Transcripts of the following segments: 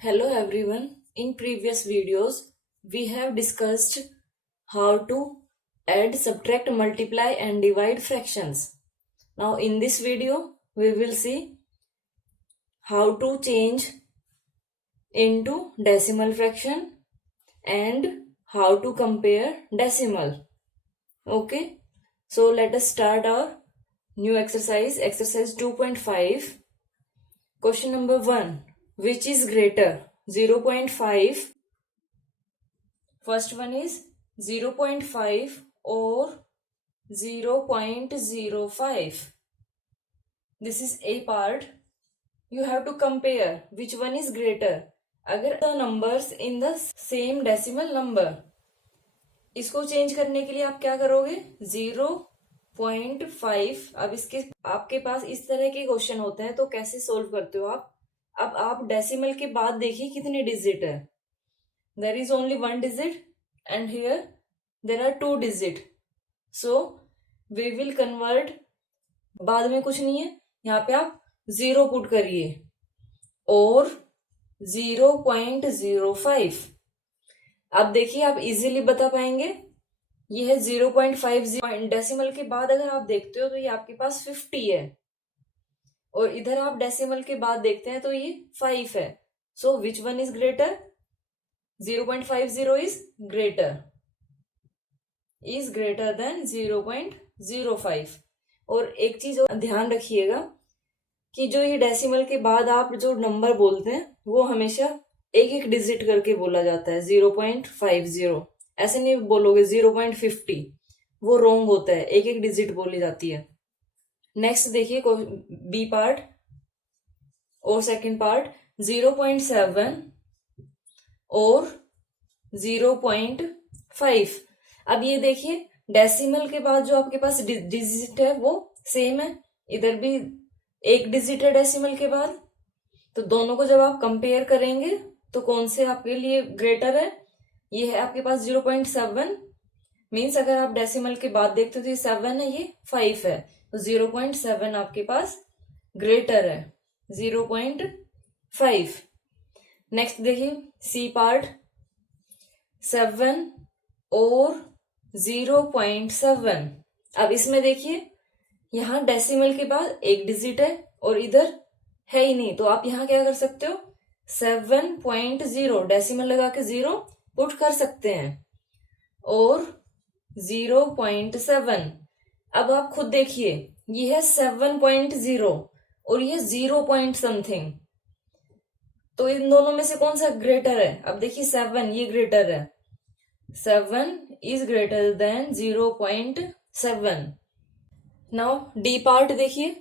Hello everyone. In previous videos, we have discussed how to add, subtract, multiply and divide fractions. Now in this video, we will see how to change into decimal fraction and how to compare decimal. Okay. So let us start our new exercise 2.5. Question number 1. Which is greater? 0.5. First one is 0.5 or 0.05. This is a part. You have to compare which one is greater. अगर the numbers in the same decimal number, इसको change करने के लिए आप क्या करोगे? 0.5. अब इसके आपके पास इस तरह के क्वेश्चन होते हैं तो कैसे सोल्व करते हो आप? अब आप डेसिमल के बाद देखिए कितने डिजिट है. There is only one digit and here there are two digit. So we will convert. बाद में कुछ नहीं है, यहाँ पे आप 0 पुट करिए और 0.05. अब देखिए आप इजीली बता पाएंगे. ये है 0.50. डेसिमल के बाद अगर आप देखते हो तो ये आपके पास 50 है और इधर आप डेसिमल के बाद देखते हैं तो ये 5 है. So which one is greater? 0.50 is greater than 0.05. और एक चीज ध्यान रखिएगा कि जो ये डेसिमल के बाद आप जो नंबर बोलते हैं वो हमेशा एक एक डिजिट करके बोला जाता है. 0.50 ऐसे नहीं बोलोगे 0.50, वो रॉन्ग होता है, एक एक डिजिट बोली जाती है. नेक्स्ट देखिए बी पार्ट और सेकंड पार्ट. 0.7 और 0.5. अब ये देखिए डेसिमल के बाद जो आपके पास डिजिट है वो सेम है, इधर भी एक डिजिट है डेसिमल के बाद. तो दोनों को जब आप कंपेयर करेंगे तो कौन से आपके लिए ग्रेटर है? ये है आपके पास 0.7. मीन्स अगर आप डेसिमल के बाद देखते हो तो ये 7 है, ये 5 है, तो 0.7 आपके पास ग्रेटर है 0.5. नेक्स्ट देखिए सी पार्ट. 7 और 0.7. अब इसमें देखिए यहाँ डेसिमल के बाद एक डिजिट है और इधर है ही नहीं, तो आप यहाँ क्या कर सकते हो? 7.0 डेसिमल लगा के 0 पुट कर सकते हैं और 0.7. अब आप खुद देखिए ये है 7.0 और ये 0 पॉइंट समथिंग, तो इन दोनों में से कौन सा ग्रेटर है? अब देखिए 7 ये ग्रेटर है, 7 is greater than 0.7. Now D part देखिए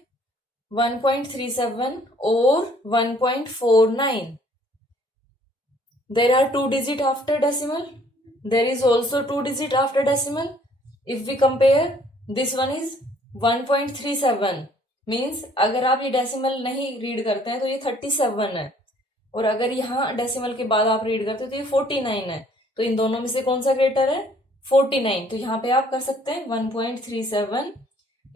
1.37 और 1.49. There are two digit after decimal. There is also two digit after decimal. If we compare, this one is 1.37. Means अगर आप ये डेसिमल नहीं रीड करते हैं तो ये 37 है, और अगर यहाँ डेसिमल के बाद आप रीड करते हैं तो ये 49 है. तो इन दोनों में से कौन सा ग्रेटर है? 49. तो यहाँ पे आप कर सकते हैं 1.37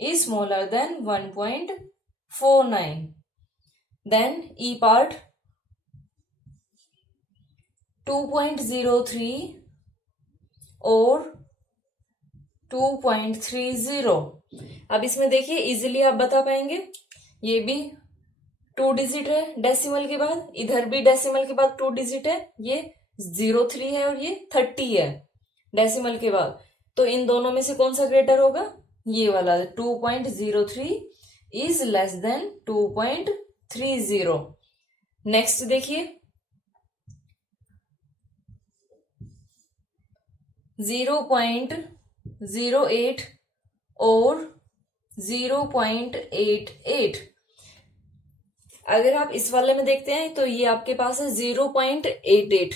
is smaller than 1.49. Then E part 2.03 और 2.30. अब इसमें देखिए इजीली आप बता पाएंगे. ये भी 2 डिजिट है डेसिमल के बाद, इधर भी डेसिमल के बाद 2 डिजिट है, ये 03 है और ये 30 है डेसिमल के बाद. तो इन दोनों में से कौन सा ग्रेटर होगा? ये वाला 2.03 इज लेस देन 2.30. नेक्स्ट देखिए 0.08 और 0.88. अगर आप इस वाले में देखते हैं तो ये आपके पास है 0.88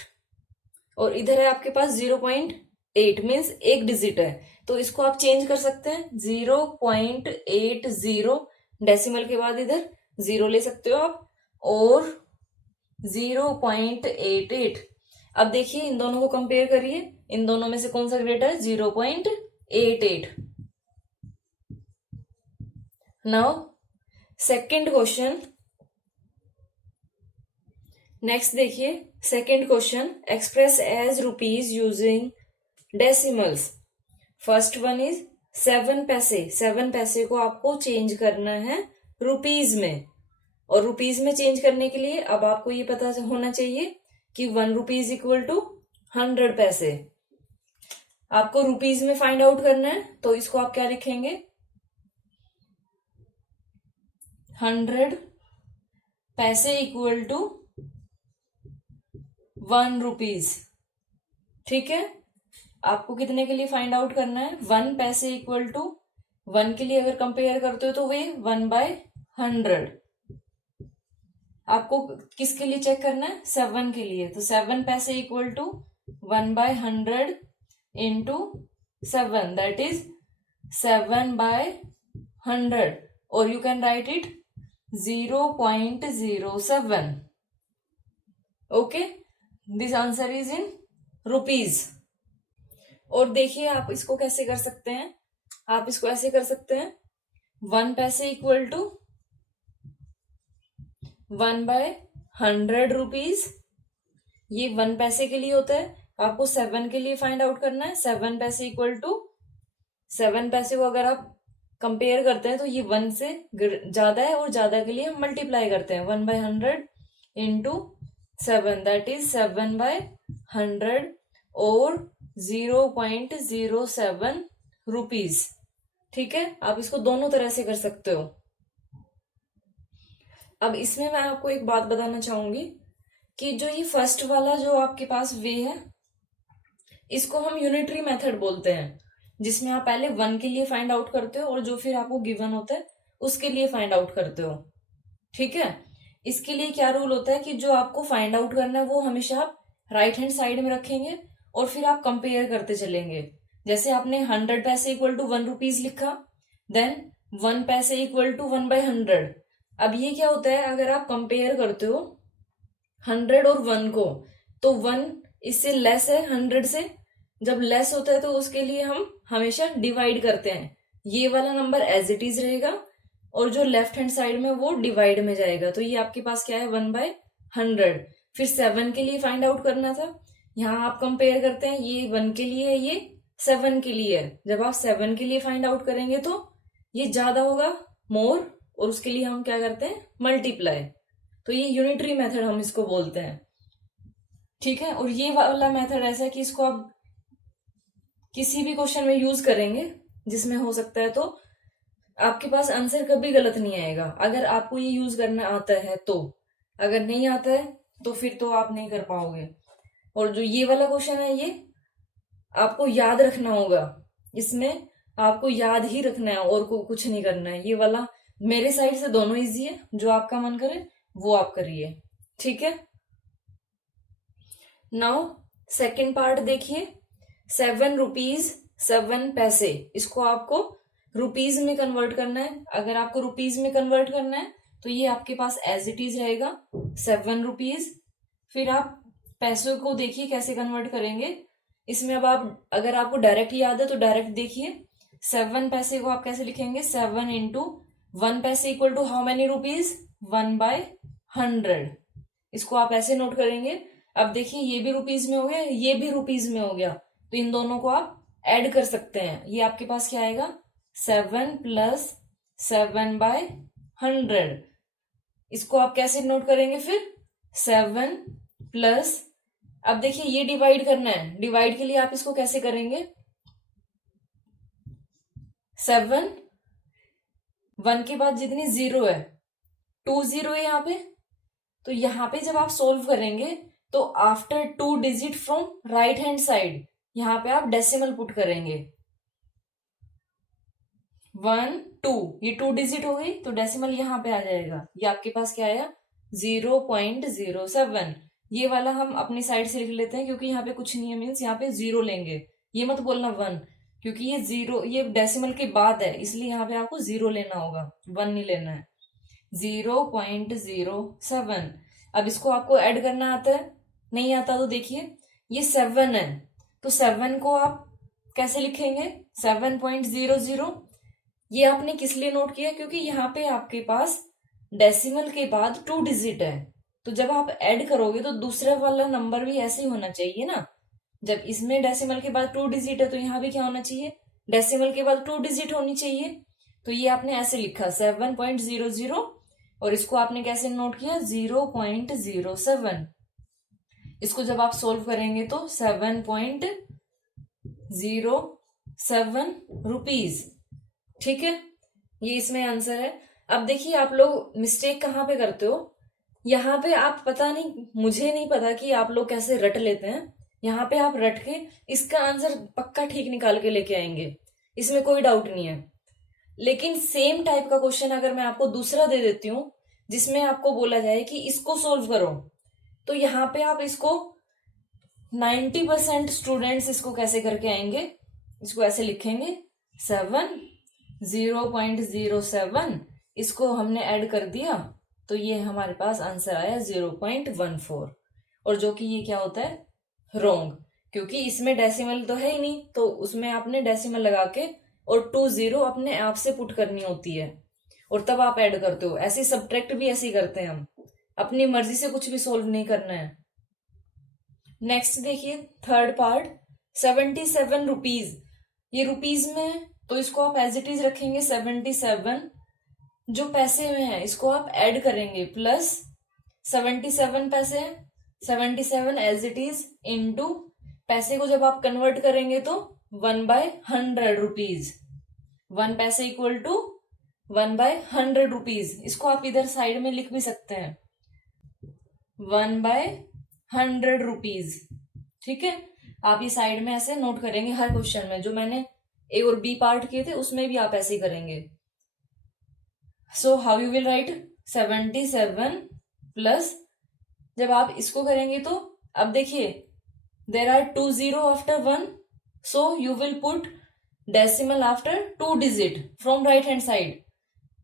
और इधर है आपके पास 0.8. मीन्स एक डिजिट है, तो इसको आप चेंज कर सकते हैं 0.80. डेसिमल के बाद इधर 0 ले सकते हो आप और 0.88. अब देखिए इन दोनों को कंपेयर करिए, इन दोनों में से कौन सा ग्रेटर है? 0.88. नाउ सेकंड क्वेश्चन नेक्स्ट देखिए second question, express as rupees using decimals. First one is 7 पैसे। 7 पैसे को आपको चेंज करना है रुपीज में, और रुपीज में चेंज करने के लिए अब आपको ये पता होना चाहिए कि 1 रुपीज इक्वल टू 100 पैसे। आपको रुपीज में फाइंड आउट करना है, तो इसको आप क्या लिखेंगे, 100 पैसे इक्वल टू 1 रुपीज। ठीक है, आपको कितने के लिए फाइंड आउट करना है, 1 पैसे इक्वल टू 1 के लिए अगर कंपेयर करते हो तो वे 1/100। आपको किसके लिए चेक करना है, 7 के लिए, तो 7 पैसे equal to 1/100 into 7, that is 7/100, और you can write it 0.07। Okay, this answer is in rupees. और देखिए आप इसको कैसे कर सकते हैं, आप इसको ऐसे कर सकते हैं, 1 पैसे इक्वल टू 1/100 रुपीज, ये 1 पैसे के लिए होता है। आपको 7 के लिए फाइंड आउट करना है, 7 पैसे इक्वल टू 7 पैसे को अगर आप कंपेयर करते हैं तो ये 1 से ज्यादा है, और ज्यादा के लिए हम मल्टीप्लाई करते हैं, 1/100 इंटू 7, दैट इज 7/100 और 0.07 रुपीज। ठीक है, आप इसको दोनों तरह से कर सकते हो। अब इसमें मैं आपको एक बात बताना चाहूंगी कि जो ये फर्स्ट वाला जो आपके पास वे है, इसको हम यूनिटरी मेथड बोलते हैं, जिसमें आप पहले 1 के लिए फाइंड आउट करते हो और जो फिर आपको गिवन होता है उसके लिए फाइंड आउट करते हो। ठीक है, इसके लिए क्या रूल होता है कि जो आपको फाइंड आउट करना है वो हमेशा आप राइट हैंड साइड में रखेंगे और फिर आप कंपेयर करते चलेंगे। जैसे आपने 100 पैसे इक्वल टू 1 रुपीज लिखा, देन 1 पैसे इक्वल टू 1/100। अब ये क्या होता है, अगर आप कंपेयर करते हो 100 और 1 को, तो 1 इससे लेस है 100 से, जब लेस होता है तो उसके लिए हम हमेशा डिवाइड करते हैं, ये वाला नंबर एज इट इज रहेगा और जो लेफ्ट हैंड साइड में वो डिवाइड में जाएगा। तो ये आपके पास क्या है, 1/100। फिर 7 के लिए फाइंड आउट करना था, यहाँ आप कंपेयर करते हैं, ये 1 के लिए है, ये 7 के लिए है। जब आप 7 के लिए फाइंड आउट करेंगे तो ये ज्यादा होगा, मोर, और उसके लिए हम क्या करते हैं, मल्टीप्लाई। तो ये यूनिटरी मेथड हम इसको बोलते हैं। ठीक है, और ये वाला मेथड ऐसा है कि इसको आप किसी भी क्वेश्चन में यूज करेंगे जिसमें हो सकता है, तो आपके पास आंसर कभी गलत नहीं आएगा, अगर आपको ये यूज करना आता है तो। अगर नहीं आता है तो फिर तो आप नहीं कर पाओगे। और जो ये वाला क्वेश्चन है, ये आपको याद रखना होगा, इसमें आपको याद ही रखना है और कुछ नहीं करना है। ये वाला मेरे साइड से दोनों इजी है, जो आपका मन करे वो आप करिए। ठीक है, नाउ सेकेंड पार्ट देखिए, 7 रुपीज 7 पैसे, इसको आपको रुपीज में कन्वर्ट करना है। अगर आपको रुपीज में कन्वर्ट करना है तो ये आपके पास एज इट इज रहेगा 7 रुपीज। फिर आप पैसों को देखिए कैसे कन्वर्ट करेंगे। इसमें अब आप, अगर आपको डायरेक्ट याद है तो डायरेक्ट देखिए, 7 पैसे को आप कैसे लिखेंगे, 7 इंटू 1 पैसे equal to how many rupees, 1/100। इसको आप ऐसे नोट करेंगे। अब देखिए ये भी रुपीज में हो गया, ये भी रुपीज में हो गया, तो इन दोनों को आप ऐड कर सकते हैं। ये आपके पास क्या आएगा, 7 प्लस 7/100। इसको आप कैसे नोट करेंगे फिर, 7 प्लस, अब देखिए ये डिवाइड करना है, डिवाइड के लिए आप इसको कैसे करेंगे, 7, 1 के बाद जितनी 0 है, 2 0 है यहाँ पे, तो यहाँ पे जब आप सोल्व करेंगे तो after 2 digit from right hand side, यहाँ पे आप डेसिमल पुट करेंगे, 1 2, ये 2 डिजिट हो गई तो डेसिमल यहाँ पे आ जाएगा। ये आपके पास क्या आया, 0.07। ये वाला हम अपनी साइड से लिख लेते हैं क्योंकि यहाँ पे कुछ नहीं है, मीन्स यहाँ पे 0 लेंगे। ये मत बोलना 1, क्योंकि ये 0, ये डेसिमल के बाद है, इसलिए यहाँ पे आपको 0 लेना होगा, 1 नहीं लेना है। 0.07। अब इसको आपको ऐड करना आता है, नहीं आता तो देखिए ये 7 है, तो 7 को आप कैसे लिखेंगे, 7.00। ये आपने किस लिए नोट किया, क्योंकि यहाँ पे आपके पास डेसिमल के बाद 2 डिजिट है, तो जब आप ऐड करोगे तो दूसरा वाला नंबर भी ऐसे ही होना चाहिए ना। जब इसमें डेसिमल के बाद 2 डिजिट है तो यहाँ भी क्या होना चाहिए, डेसिमल के बाद 2 डिजिट होनी चाहिए। तो ये आपने ऐसे लिखा 7.00 और इसको आपने कैसे नोट किया 0.07। इसको जब आप सोल्व करेंगे तो 7.07 रुपीज। ठीक है, ये इसमें आंसर है। अब देखिए आप लोग मिस्टेक कहाँ पे करते हो, यहाँ पे आप पता नहीं, मुझे नहीं पता कि आप लोग कैसे रट लेते हैं। यहाँ पे आप रट के इसका आंसर पक्का ठीक निकाल के लेके आएंगे, इसमें कोई डाउट नहीं है। लेकिन सेम टाइप का क्वेश्चन अगर मैं आपको दूसरा दे देती हूँ जिसमें आपको बोला जाए कि इसको सोल्व करो, तो यहाँ पे आप इसको 90% स्टूडेंट्स इसको कैसे करके आएंगे, इसको ऐसे लिखेंगे 0.07, इसको हमने ऐड कर दिया तो ये हमारे पास आंसर आया 0.14। और जो कि ये क्या होता है, रॉन्ग, क्योंकि इसमें डेसिमल तो है ही नहीं, तो उसमें आपने डेसिमल लगा के और 20 अपने आप से पुट करनी होती है और तब आप ऐड करते हो। ऐसे सब्ट्रैक्ट भी ऐसे ही करते हैं हम, अपनी मर्जी से कुछ भी सोल्व नहीं करना है। नेक्स्ट देखिए थर्ड पार्ट 77 रुपीज। ये रुपीज में है तो इसको आप एज इट इज रखेंगे 77, जो पैसे में है इसको आप ऐड करेंगे प्लस 77 पैसे, 77 एज इट इज इनटू पैसे को जब आप कन्वर्ट करेंगे तो 1/100 रुपीज, 1 पैसे इक्वल टू 1/100 रुपीज। इसको आप इधर साइड में लिख भी सकते हैं 1/100 रुपीज। ठीक है, आप ये साइड में ऐसे नोट करेंगे हर क्वेश्चन में, जो मैंने ए और बी पार्ट किए थे उसमें भी आप ऐसे ही करेंगे। So how you will write 77 plus, जब आप इसको करेंगे तो अब देखिए there are 2 0 after 1, so you will put decimal after 2 digit from right hand side.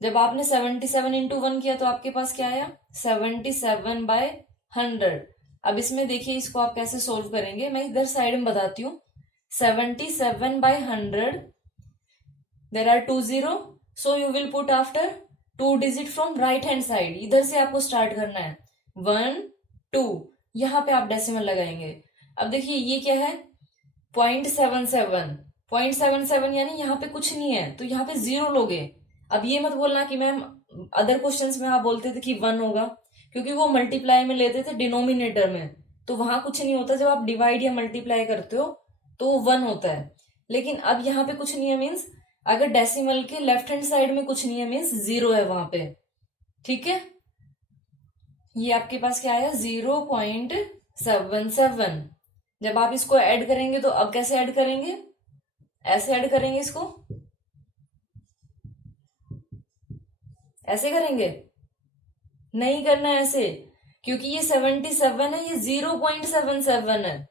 जब आपने 77 इंटू 1 किया तो आपके पास क्या आया 77/100। अब इसमें देखिए इसको आप कैसे सोल्व करेंगे, मैं इधर साइड में बताती हूँ। 77/100 there are 2 0, so you will put after 2 digit from right hand side. इधर से आपको स्टार्ट करना है 1 2, यहाँ पे आप डेसिमल लगाएंगे। अब देखिए ये क्या है 0.77, 0.77 यानी यहाँ पे कुछ नहीं है तो यहाँ पे 0 लोगे। अब ये मत बोलना कि मैम अदर क्वेश्चंस में आप बोलते थे कि 1 होगा, क्योंकि वो मल्टीप्लाई में लेते थे डिनोमिनेटर में, तो वहां कुछ नहीं होता। जब आप डिवाइड या मल्टीप्लाई करते हो तो वो 1 होता है। लेकिन अब यहाँ पे कुछ नहीं है, मीन्स अगर डेसिमल के लेफ्ट हैंड साइड में कुछ नहीं है मीन्स 0 है वहां पे। ठीक है, ये आपके पास क्या आया 0.77। जब आप इसको ऐड करेंगे तो अब कैसे ऐड करेंगे, ऐसे ऐड करेंगे, इसको ऐसे करेंगे, नहीं करना है ऐसे, क्योंकि ये 77 है, ये 0.77 है।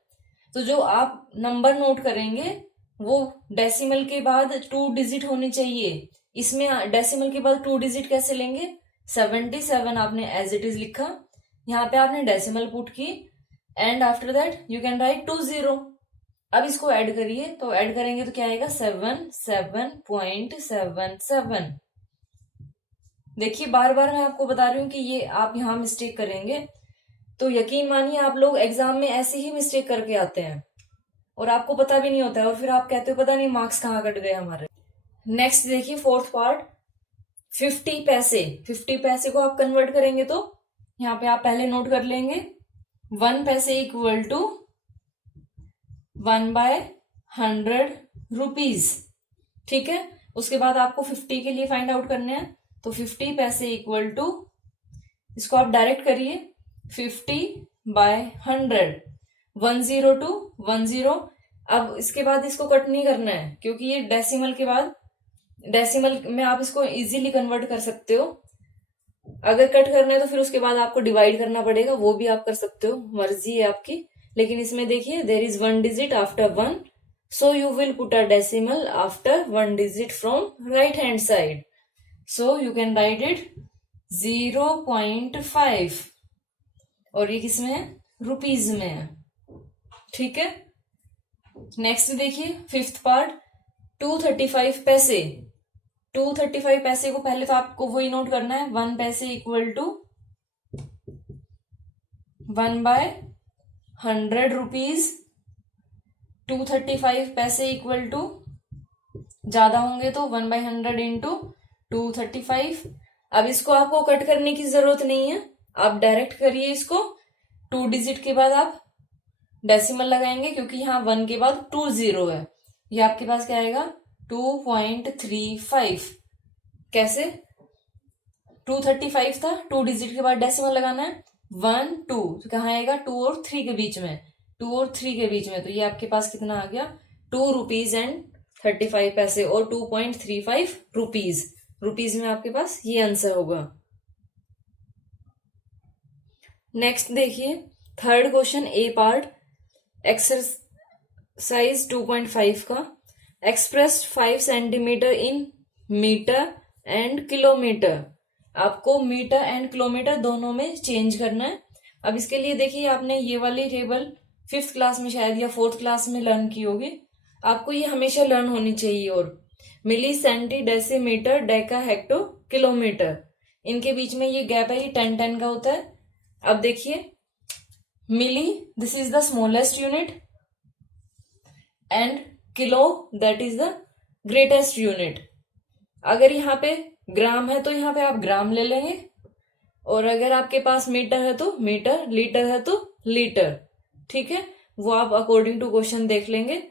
तो जो आप नंबर नोट करेंगे वो डेसिमल के बाद 2 डिजिट होनी चाहिए। इसमें डेसिमल के बाद 2 डिजिट कैसे लेंगे, 77 आपने एज इट इज लिखा, यहाँ पे आपने डेसिमल पुट की and after that you can right 2 0। अब इसको ऐड करिए, तो ऐड करेंगे तो क्या आएगा 7.77। देखिए बार बार मैं आपको बता रही हूँ कि ये आप यहाँ मिस्टेक करेंगे तो यकीन मानिए आप लोग एग्जाम में ऐसे ही मिस्टेक करके आते हैं और आपको पता भी नहीं होता है, और फिर आप कहते हो पता नहीं मार्क्स कहाँ कट गए हमारे। नेक्स्ट देखिए फोर्थ पार्ट 50 पैसे। 50 पैसे को आप कन्वर्ट करेंगे तो यहाँ पे आप पहले नोट कर लेंगे 1 पैसे इक्वल टू 1/100 रुपीज। ठीक है, उसके बाद आपको 50 के लिए फाइंड आउट करने हैं, तो 50 पैसे इक्वल टू, इसको आप डायरेक्ट करिए 50/100, 10 to 10। अब इसके बाद इसको कट नहीं करना है क्योंकि ये डेसिमल के बाद, डेसिमल में आप इसको इजीली कन्वर्ट कर सकते हो। अगर कट करना है तो फिर उसके बाद आपको डिवाइड करना पड़ेगा, वो भी आप कर सकते हो, मर्जी है आपकी। लेकिन इसमें देखिए there is 1 digit after 1, so you will put a decimal after 1 digit from right hand side, so you can write it 0.5। और ये किसमें है, रुपीज में है। ठीक है, नेक्स्ट देखिए फिफ्थ पार्ट 235 पैसे। 235 पैसे को पहले तो आपको वही नोट करना है 1 पैसे इक्वल टू 1/100 रुपीज 235 पैसे इक्वल टू, ज्यादा होंगे तो 1/100 इंटू 235। अब इसको आपको कट करने की जरूरत नहीं है, आप डायरेक्ट करिए इसको। 2 डिजिट के बाद आप डेसिमल लगाएंगे, क्योंकि यहाँ 1 के बाद 2 0 है। ये आपके पास क्या आएगा 2.35। कैसे, 235 था, 2 डिजिट के बाद डेसिमल लगाना है, 1 2, तो कहाँ आएगा 2 और 3 के बीच में, 2 और 3 के बीच में। तो ये आपके पास कितना आ गया 2.35 रुपीज और 2.35 रुपीज। रुपीज में आपके पास ये आंसर होगा। नेक्स्ट देखिए third question A part exercise 2.5 का। Express 5 centimetre in metre and kilometre. आपको मीटर एंड किलोमीटर दोनों में चेंज करना है। अब इसके लिए देखिए आपने ये वाली टेबल 5th क्लास में शायद या 4th क्लास में लर्न की होगी, आपको ये हमेशा लर्न होनी चाहिए। और milli, centi, decimetre, deca, hecto, kilometre, इनके बीच में ये गैप है, ये 10-10 का होता है। अब देखिए milli, this is the smallest unit, and kilo, that is the greatest unit. अगर यहाँ पे ग्राम है तो यहाँ पे आप ग्राम ले लेंगे, और अगर आपके पास मीटर है तो मीटर, लीटर है तो लीटर। ठीक है, वो आप अकॉर्डिंग टू क्वेश्चन देख लेंगे।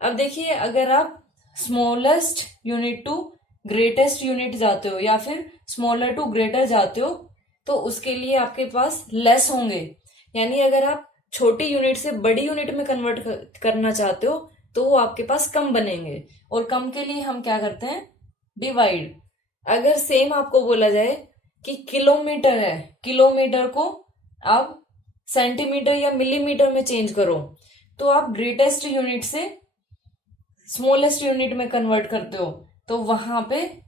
अब देखिए अगर आप smallest unit to greatest unit जाते हो या फिर स्मॉलर टू ग्रेटर जाते हो, तो उसके लिए आपके पास लेस होंगे। यानी अगर आप छोटी यूनिट से बड़ी यूनिट में कन्वर्ट करना चाहते हो तो वो आपके पास कम बनेंगे, और कम के लिए हम क्या करते हैं, डिवाइड। अगर सेम आपको बोला जाए कि किलोमीटर है, किलोमीटर को आप सेंटीमीटर या मिलीमीटर में चेंज करो, तो आप ग्रेटेस्ट यूनिट से स्मॉलेस्ट यूनिट में कन्वर्ट करते हो, तो वहां पे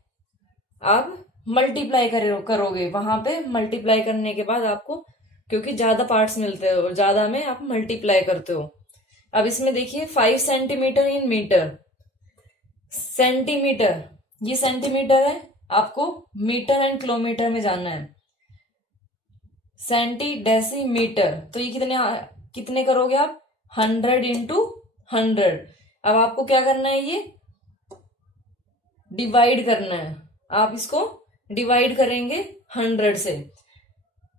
आप मल्टीप्लाई करोगे। वहां पे मल्टीप्लाई करने के बाद आपको, क्योंकि ज्यादा पार्ट्स मिलते हैं और ज्यादा में आप मल्टीप्लाई करते हो। अब इसमें देखिए 5 सेंटीमीटर इन मीटर, सेंटीमीटर, ये सेंटीमीटर है, आपको मीटर एंड किलोमीटर में जानना है। सेंटी, डेसीमीटर, तो ये कितने करोगे आप, 100 इंटू 100। अब आपको क्या करना है, ये डिवाइड करना है। आप इसको डिवाइड करेंगे 100 से।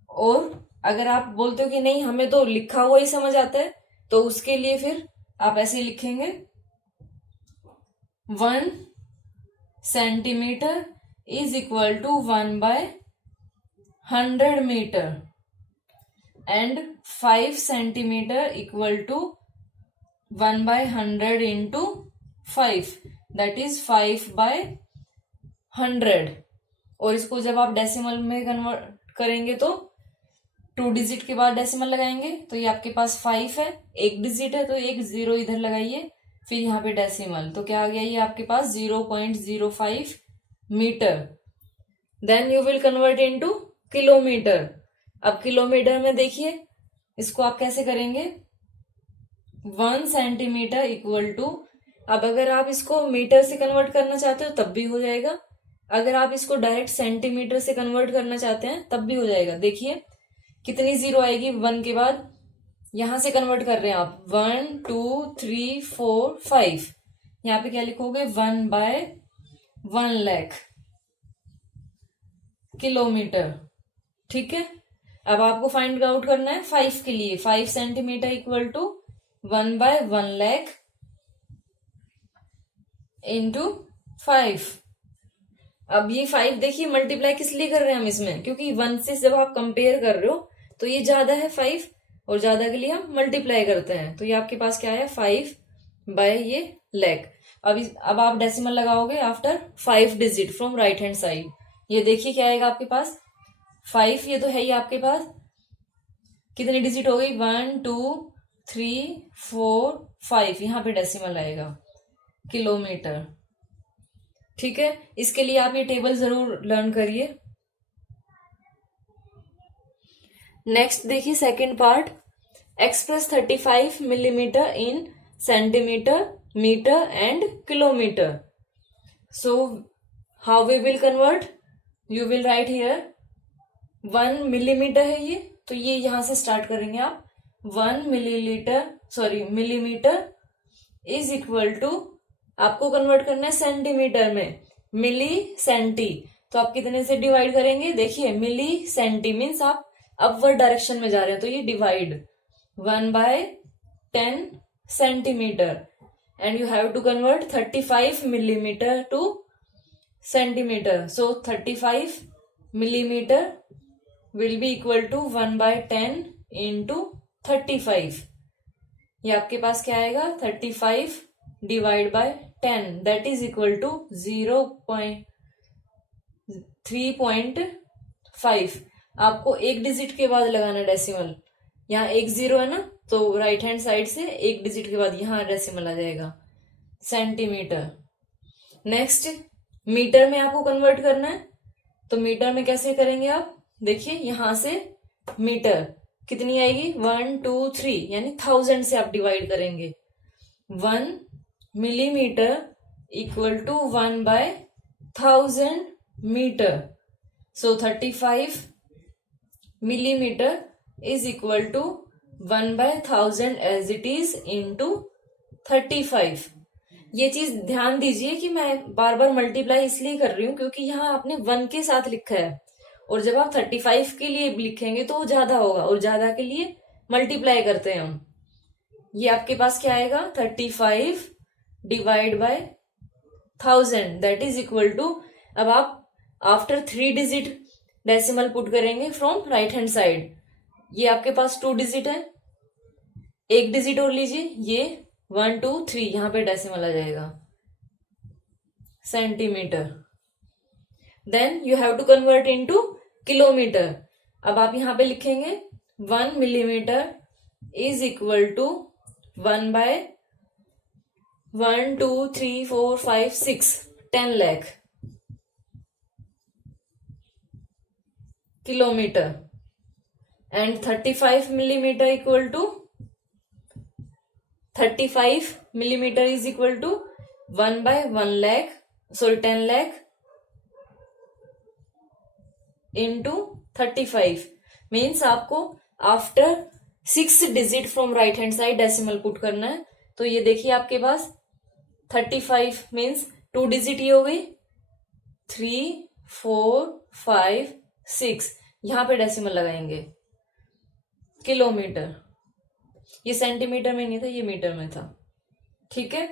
और अगर आप बोलते हो कि नहीं हमें तो लिखा हुआ ही समझ आता है, तो उसके लिए फिर आप ऐसे लिखेंगे 1 centimetre is equal to 1/100 metre, and 5 centimetre equal to 1/100 into 5, that is 5/100। और इसको जब आप डेसिमल में कन्वर्ट करेंगे तो 2 डिजिट के बाद डेसिमल लगाएंगे, तो ये आपके पास 5 है, 1 डिजिट है तो 1 0 इधर लगाइए, फिर यहाँ पे डेसिमल, तो क्या आ गया ये आपके पास 0.05 metre. Then you will convert into kilometre. अब किलोमीटर में देखिए इसको आप कैसे करेंगे, 1 सेंटीमीटर इक्वल टू, अब अगर आप इसको मीटर से कन्वर्ट करना चाहते हो तब भी हो जाएगा, अगर आप इसको डायरेक्ट सेंटीमीटर से कन्वर्ट करना चाहते हैं तब भी हो जाएगा। देखिए कितनी जीरो आएगी 1 के बाद, यहां से कन्वर्ट कर रहे हैं आप, 1 2 3 4 5, यहाँ पे क्या लिखोगे 1/1 लाख किलोमीटर। ठीक है, अब आपको फाइंड आउट करना है 5 के लिए, 5 centimetre equal to 1/1 lakh into 5। अब ये 5 देखिए मल्टीप्लाई किस लिए कर रहे हैं हम इसमें, क्योंकि 1 से जब आप कंपेयर कर रहे हो तो ये ज्यादा है 5, और ज्यादा के लिए हम मल्टीप्लाई करते हैं। तो ये आपके पास क्या है 5 ये लाख। अब आप डेसिमल लगाओगे after 5 digit from right hand side. ये देखिए क्या आएगा आपके पास 5, ये तो है ही आपके पास, कितनी डिजिट हो गई 1 2 3 4 5, यहाँ पे डेसिमल आएगा किलोमीटर। ठीक है, इसके लिए आप ये टेबल जरूर लर्न करिए। नेक्स्ट देखिए second part, express 35 millimetre in centimetre, metre and kilometre. So how we will convert, you will write here 1 millimetre है ये, तो ये यहां से स्टार्ट करेंगे आप। 1 मिलीमीटर इज इक्वल टू, आपको कन्वर्ट करना है सेंटीमीटर में, मिली सेंटी। तो आप कितने से डिवाइड करेंगे, देखिए मिली सेंटी मीन्स आप अपवर्ड डायरेक्शन में जा रहे हैं, तो ये divide 1/10 centimetre, and you have to convert 35 millimetre to centimetre. So 35 millimetre will be equal to 1/10 into 35। ये आपके पास क्या आएगा, 35 divide by 10, that is equal to 3.5। आपको एक डिजिट के बाद लगाना डेसिमल, यहाँ एक जीरो है ना, तो राइट हैंड साइड से एक डिजिट के बाद यहाँ डेसिमल आ जाएगा, सेंटीमीटर। नेक्स्ट मीटर में आपको कन्वर्ट करना है, तो मीटर में कैसे करेंगे आप, देखिए यहां से मीटर कितनी आएगी, 1 2 3, यानी 1000 से आप डिवाइड करेंगे। 1 millimetre equal to 1/1000 metre. So 35 millimetre is equal to 1/1000 as it is into 35। ये चीज ध्यान दीजिए कि मैं बार बार मल्टीप्लाई इसलिए कर रही हूं क्योंकि यहाँ आपने 1 के साथ लिखा है, और जब आप 35 के लिए लिखेंगे तो वो ज्यादा होगा, और ज्यादा के लिए मल्टीप्लाई करते हैं हम। ये आपके पास क्या आएगा, 35 divide by 1000, that is equal to, अब आप आफ्टर 3 डिजिट डेसिमल पुट करेंगे फ्रॉम राइट हैंड साइड। ये आपके पास 2 डिजिट है, एक डिजिट और लीजिए, ये 1 2 3, यहां पे डेसिमल आ जाएगा, centimetre. Then you have to convert into kilometre. अब आप यहां पे लिखेंगे 1 millimetre is equal to 1/1 2 3 4 5 6, 10 lakh kilometre, and 35 millimetre equal to 35 millimetre is equal to 1/1 lakh, sorry 10 lakh into 35, means आपको after 6 digit from right hand side decimal put करना है। तो ये देखिए आपके पास 35 मीन्स 2 डिजिट ही हो गई, 3 4 5 6, यहां पे डेसिमल लगाएंगे, किलोमीटर। ये सेंटीमीटर में नहीं था, ये मीटर में था, ठीक है।